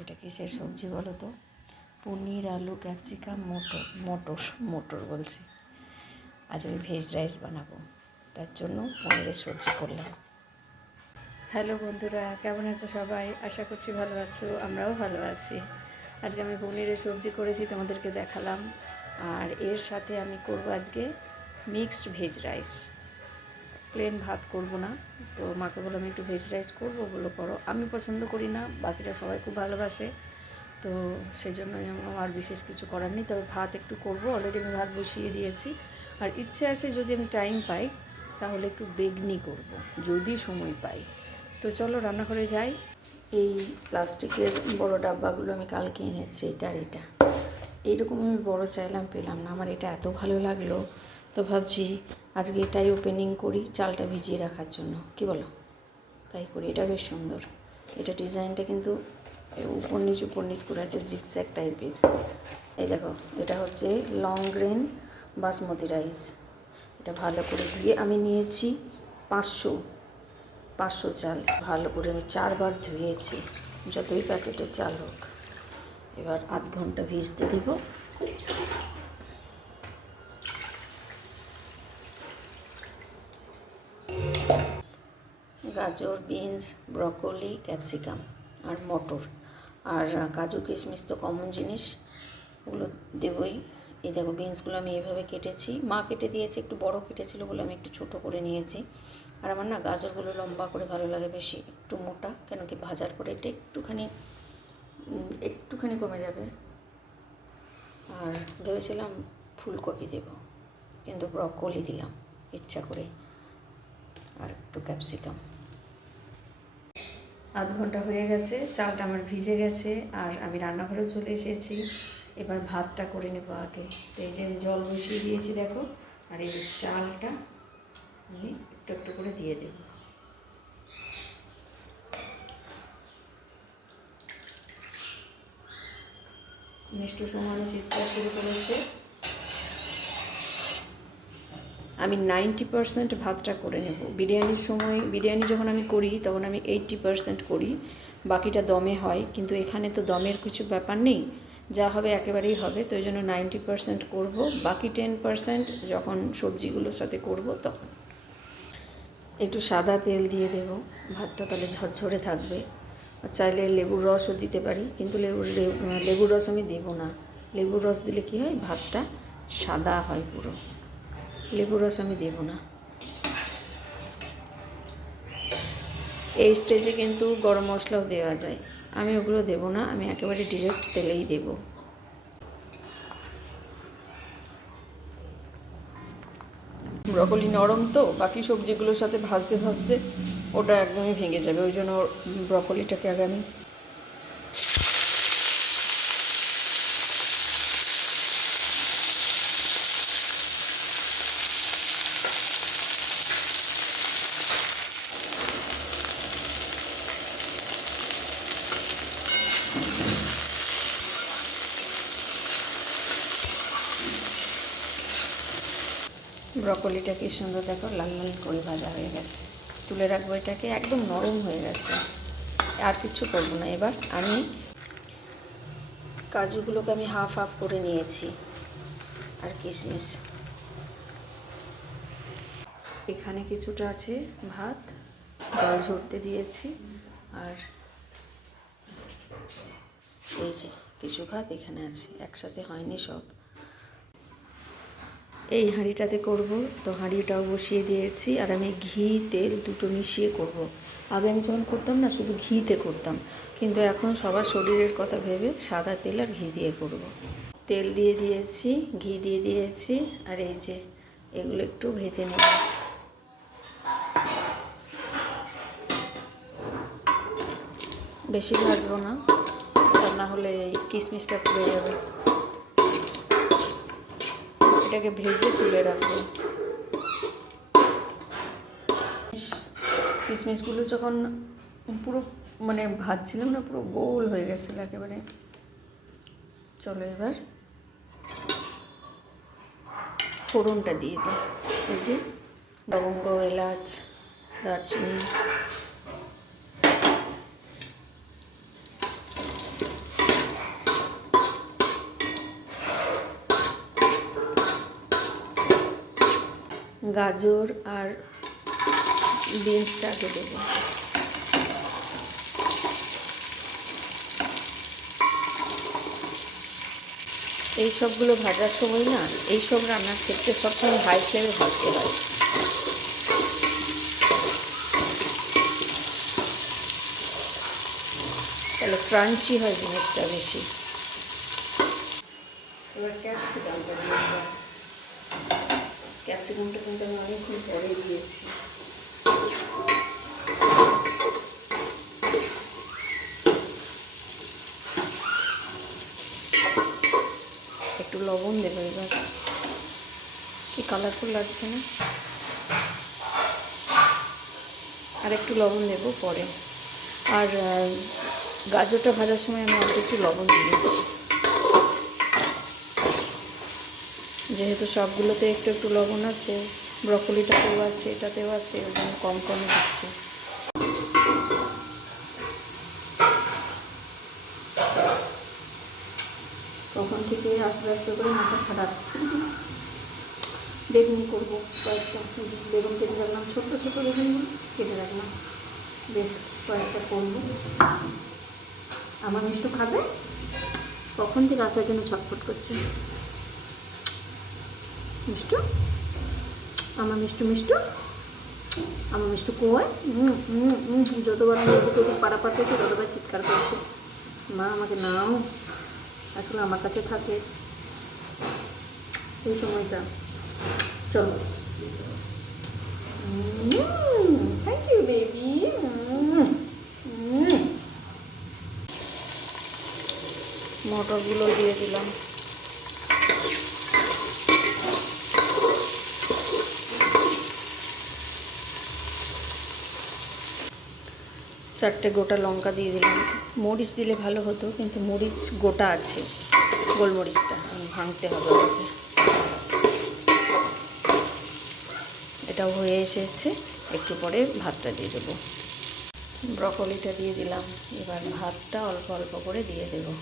এটা কিসের সবজি বলো তো? পনির, আলু, ক্যাপসিকাম, মটর বলছি। আজ আমি ভেজ রাইস বানাবো, তার জন্য পনিরের সবজি করলাম। হ্যালো বন্ধুরা, কেমন আছো সবাই? আশা করছি ভালো আছো, আমরাও ভালো আছি। আজকে আমি পনিরের সবজি করেছি, তোমাদেরকে দেখালাম। আর এর সাথে আমি করব আজকে মিক্সড ভেজ রাইস। প্লেন ভাত করব না, তো মাকে বললাম একটু ভেজ রাইস করবো, বললো করো। আমি পছন্দ করি না, বাকিরা সবাই খুব ভালোবাসে, তো সেই জন্য আর বিশেষ কিছু করার নেই। তবে ভাত একটু করব, অলরেডি আমি ভাত বসিয়ে দিয়েছি। আর ইচ্ছে আছে যদি আমি টাইম পাই তাহলে একটু বেগনি করব, যদি সময় পাই। তো চলো রান্নাঘরে যাই। এই প্লাস্টিকের বড় ডাব্বাগুলো আমি কালকে এনেছি, এটা এইরকম আমি বড় চাইলাম, পেলাম না। আমার এটা এত ভালো লাগলো, তো ভাবছি আজকে এটাই ওপেনিং করি চালটা ভিজিয়ে রাখার জন্য, কি বলো? তাই করি। এটা বেশ সুন্দর, এটা ডিজাইনটা কিন্তু উপর নিচ করে আছে, জিগজ্যাগ টাইপের। এই দেখো, এটা হচ্ছে লং গ্রেন বাসমতি রাইস। এটা ভালো করে ধুয়ে আমি নিয়েছি 500 চাল। ভালো করে আমি 4 বার ধুয়েছি, যতই প্যাকেটের চাল হোক। এবার আধ ঘন্টা ভিজতে দেব। গাজর, বিনস, ব্রকলি, ক্যাপসিকাম আর মটর আর কাজু কিশমিশ তো কমন জিনিস, ওগুলো দেবই। এই দেখো, বিনসগুলো আমি এইভাবে কেটেছি, মা কেটে দিয়েছে, একটু বড় কেটেছিল বলে আমি একটু ছোট করে নিয়েছি। আর আমার না গাজরগুলো লম্বা করে ভালো লাগে বেশি, একটু মোটা, কেন কি ভাজার পরে এটা একটুখানি কমে যাবে। আর ভেবেছিলাম ফুলকপি দেব, কিন্তু ব্রকলি দিলাম ইচ্ছা করে, আর একটু ক্যাপসিকাম। আধ ঘন্টা হয়ে গেছে, চালটা আমার ভিজে গেছে, আর আমি রান্নাঘরে চলে এসেছি। এবার ভাতটা করে নেব আগে। তো এই যে আমি জল বসিয়ে দিয়েছি দেখো, আর এই চালটা আমি একটু একটু করে দিয়ে দেব। মিষ্টি সমানে চিৎকার করে চলেছে। আমি 90% ভাতটা করে নেব। বিরিয়ানি যখন আমি করি তখন আমি 80% করি, বাকিটা দমে হয়। কিন্তু এখানে তো দমের কিছু ব্যাপার নেই, যা হবে একেবারেই হবে। তো এই জন্য 90% করব, বাকি 10% যখন সবজিগুলোর সাথে করব তখন। একটু সাদা তেল দিয়ে দেব, ভাতটা তাহলে ঝরঝরে থাকবে। চাইলে লেবুর রসও দিতে পারি, কিন্তু লেবুর রস আমি দেব না। লেবুর রস দিলে কি হয়, ভাতটা সাদা হয় পুরো। লেবুর রস আমি দেব না। এই স্টেজে কিন্তু গরম মশলাও দেওয়া যায়, আমি ওগুলো দেব না, আমি একেবারে ডিরেক্ট তেলেই দেব। ব্রকলি নরম তো, বাকি সবজিগুলোর সাথে ভাজতে ভাজতে ওটা একদমই ভেঙে যাবে, ওই জন্য ব্রকলিটাকে আগে আমি ব্রকলিটা কি সুন্দর দেখো, লাল লাল করে ভাজা হয়ে গেছে। তুলে রাখবো এটাকে, একদম নরম হয়ে গেছে, আর কিছু করবো না। এবার আমি কাজুগুলোকে আমি হাফ করে নিয়েছি, আর কিশমিশ এখানে কিছুটা আছে। ভাত জল ঝরতে দিয়েছি, আর এই যে কিছু ভাত এখানে আছে, একসাথে হয়নি সব। এই হাঁড়িটাতে করব, তো হাঁড়িটাও বসিয়ে দিয়েছি। আর আমি ঘি তেল দুটো মিশিয়ে করব। আগে আমি যখন করতাম না, শুধু ঘিতে করতাম, কিন্তু এখন সবার শরীরের কথা ভেবে সাদা তেল আর ঘি দিয়ে করব। তেল দিয়ে দিয়েছি, ঘি দিয়ে দিয়েছি, আর এই যে এগুলো একটু ভেজে নেব। বেশি ভাজবো না, তা না হলে এই কিশমিশটা পুড়ে যাবে। এটাকে ভেজে তুলে রাখবো। কিশমিশগুলো যখন পুরো ভাজছিলাম না, পুরো গোল হয়ে গেছিলো একেবারে। চলো এবার ফোড়নটা দিয়ে দিই। এই যে লবঙ্গ, এলাচ, দারচিনি, গাজর আর বিনসটা আগে দেবো। এই সবগুলো ভাজার সময় না, এইসব রান্নার ক্ষেত্রে সবসময় হাই ফ্লেমে ভাজতে হয়, তাহলে ক্রাঞ্চি হয় জিনিসটা বেশি। এবার ক্যাপসিকামটা দিয়ে দেবো। ক্যাপসিকামটা কিন্তু আমি অনেকক্ষণ পরে দিয়েছি। একটু লবণ দেবো এবার। কি কালারফুল লাগছে না? আর একটু লবণ দেবো পরে। আর গাজরটা ভাজার সময় আমি অল্প একটু লবণ দিয়েছি, যেহেতু সবগুলোতে একটু একটু লবণ আছে, ব্রকলিটাতেও আছে, এটাতেও আছে, ওই জন্য কম কমই দিচ্ছি। কখন থেকে আস্তে আস্তে করে মাথা খারাপ। বেগুন করবো কয়েকটা, বেগুন কেটে রাখলাম, ছোটো ছোটো বেগুনগুলো কেটে রাখলাম, বেশ কয়েকটা করবো। আমার মিষ্টু খাবে, কখন থেকে আসার জন্য ছটফট করছে। মিষ্টু, আমার মিষ্টু, মিষ্টু, আমার মিষ্টু কই? যতবার আমি ওদিকে পাড়া পাঠাচ্ছি ততবার চিৎকার করছে, মা আমাকে নাও। আসলে আমার কাছে থাকে এই সময়টা। চলো, থ্যাংক ইউ বেবি। মটরগুলো দিয়ে দিলাম। চারটে গোটা লঙ্কা দিয়ে দিলাম। মরিচ দিলে ভালো হতো, কিন্তু মরিচ গোটা আছে, গোলমরিচটা ভাঙতে হবে ওটাকে। এটাও হয়ে এসেছে, একটু পরে ভাতটা দিয়ে দেবো। ব্রকলিটা দিয়ে দিলাম। এবার ভাতটা অল্প অল্প করে দিয়ে দেবো।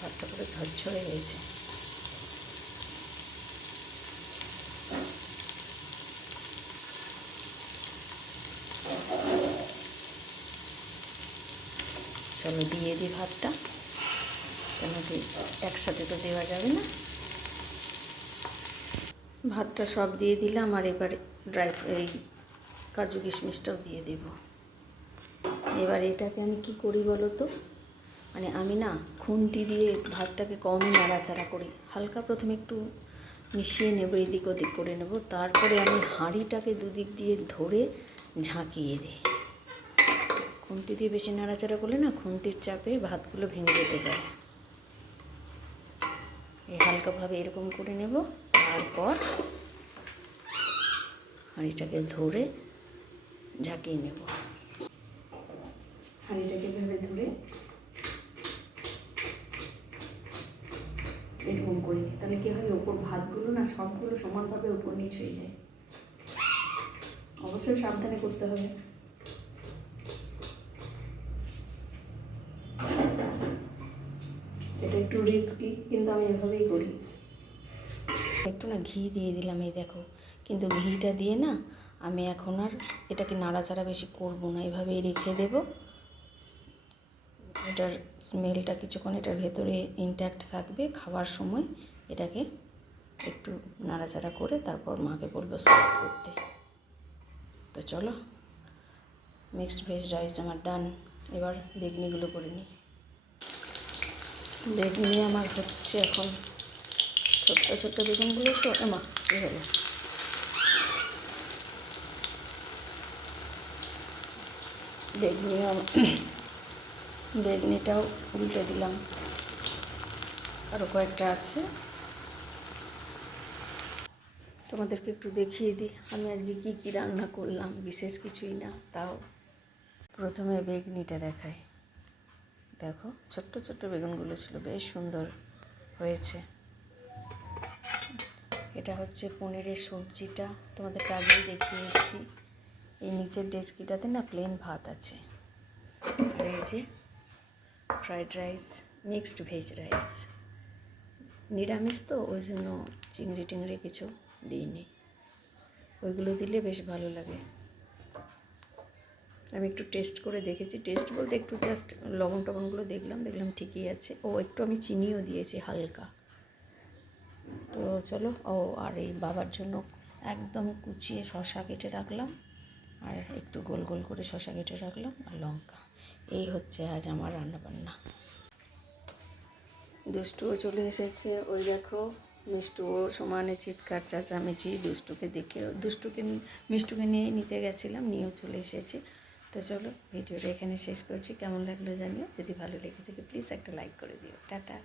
ভাতটা পুরো ঝরঝরে হয়েছে। চলো দিয়ে দিই ভাতটা, কেন কি একসাথে তো দেওয়া যাবে না। ভাতটা সব দিয়ে দিলাম, আর এবার এই কাজু কিশমিশটাও দিয়ে দেব। এবার এটাকে আমি কি করি বলো তো, মানে আমি না খুন্তি দিয়ে ভাতটাকে কমই নাড়াচাড়া করি, হালকা প্রথমে একটু মিশিয়ে নেব, এদিক ওদিক করে নেব, তারপরে আমি হাঁড়িটাকে দুদিক দিয়ে ধরে ঝাঁকিয়ে দিই। খুন্তি দিয়ে বেশি নাড়াচাড়া করলে না খুন্তির চাপে ভাতগুলো ভেঙে যেতে পারে। এই হালকাভাবে এরকম করে নেব, তারপর হাঁড়িটাকে ধরে ঝাঁকিয়ে নেব। হাঁড়িটাকে এভাবে ধরে এরকম করি, তাহলে কী হয়, ওপর ভাতগুলো না সবগুলো সমানভাবে ওপর নিচ হয়ে যায়। অবশ্যই সাবধানে করতে হবে। এটা একটু রিস্কি, কিন্তু আমি এভাবেই করি। একটু না ঘি দিয়ে দিলাম, এই দেখো। কিন্তু ঘিটা দিয়ে না আমি এখন আর এটাকে নাড়াচাড়া বেশি করব না, এভাবেই রেখে দেব। এটার স্মেলটা কিছুক্ষণ এটার ভেতরে ইনট্যাক্ট থাকবে। খাওয়ার সময় এটাকে একটু নাড়াচাড়া করে তারপর মাকে বলবো সার্ভ করতে। তো চলো, মিক্সড ভেজ রাইস আমার ডান। এবার বেগনিগুলো করে নিই। বেগনি আমার হচ্ছে এখন, ছোট্ট ছোট্ট বেগুনগুলো তো আমার কী হলো, বেগনিটাও উল্টে দিলাম। আরও কয়েকটা আছে, তোমাদেরকে একটু দেখিয়ে দিই আমি আজকে কী কী রান্না করলাম। বিশেষ কিছুই না, তাও প্রথমে বেগনিটা দেখাই। দেখো ছোট্ট ছোট্ট বেগুনগুলো ছিল, বেশ সুন্দর হয়েছে। এটা হচ্ছে পনিরের সবজিটা, তোমাদেরকে আগেই দেখিয়েছি। এই নিচের ডেস্কিটাতে না প্লেন ভাত আছে, আর এই যে fried rice, mixed veg rice. নিরামিষ তো, ওই জন্য চিংড়ি টিংড়ি কিছু দিইনি। ওইগুলো দিলে বেশ ভালো লাগে। আমি একটু টেস্ট করে দেখেছি, টেস্ট বলতে একটু জাস্ট লবণ টবণগুলো দেখলাম ঠিকই আছে। ও একটু আমি চিনিও দিয়েছি হালকা। তো চলো, আর এই বাবার জন্য একদম কুচিয়ে শসা কেটে রাখলাম, আর একটু গোল গোল করে শসা কেটে রাখলাম, আর লঙ্কা। এই হচ্ছে আজ আমার রান্নাবান্না। দুষ্টুও চলে এসেছে, ওই দেখো মিষ্টুও সমানে চিৎকার চেঁচামেচি। মিষ্টুকে নিয়ে নিতে গেছিলাম, নিয়েও চলে এসেছি। তো চলো, ভিডিওটা এখানে শেষ করছি। কেমন লাগলো জানিও, যদি ভালো লেগে থাকে প্লিজ একটা লাইক করে দিও। টাটা।